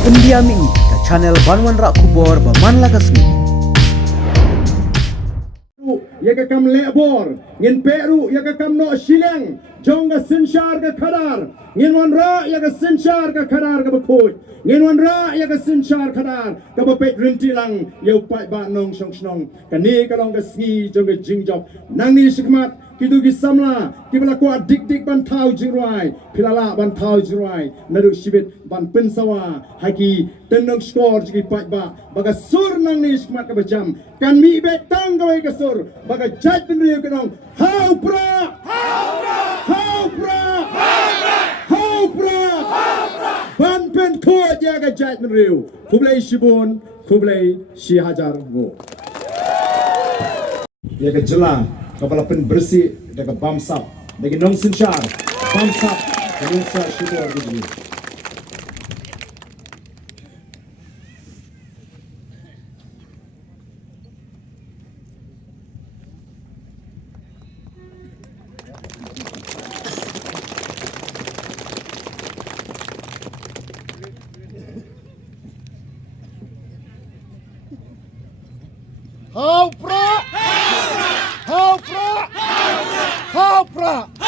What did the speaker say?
Pendiam ini ke channel Banwan Rak Kubor Baman Lagasmi. Ya ka kam lebor ngin peru ya ka kam no shileng jong ga Synshar ga khadar ngin wan ra ya ga Synshar ga khadar ga Pynkhuid ngin wan ra ya ga Synshar khadar ga pet rinti lang yo pai ba nong shong snong ka ni ka long ga ski jong ga jing job nang ni shikmat kidu gi samla ki bala ko dik dik ban thau jingrai philala ban thau jingrai nadu shibit ban pin sawa haki tenong skor ji pai ba baga sur nang ni shikmat ka bajam kan mi be tang ga ga sur baga jaj bin riyo kanong how Prah ban Pynkhuid ya ga jaj bin riyo kublai shibun kublai shi hajar ngo ya ga Jylla kepala pen bersih dekat bamsap bagi Nong Synshar bamsap dengan saya syukur begini. How Prah! How Prah! How Prah!